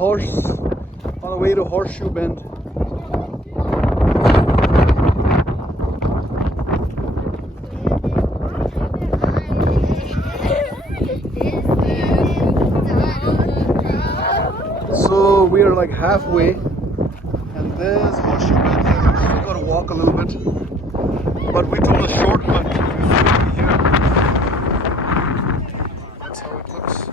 on the way to Horseshoe Bend. So we are like halfway, and there's Horseshoe Bend. We gotta walk a little bit, but we took a shortcut here. That's how it looks.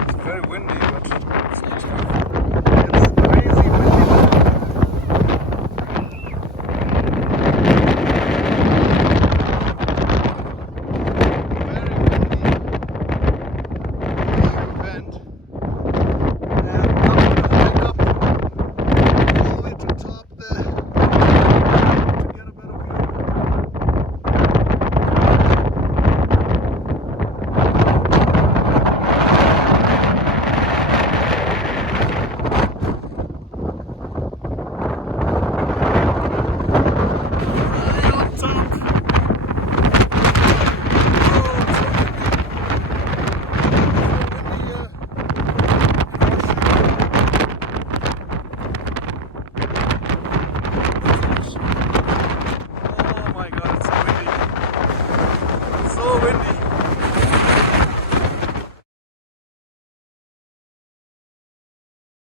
It's very windy, but it's crazy windy. So windy.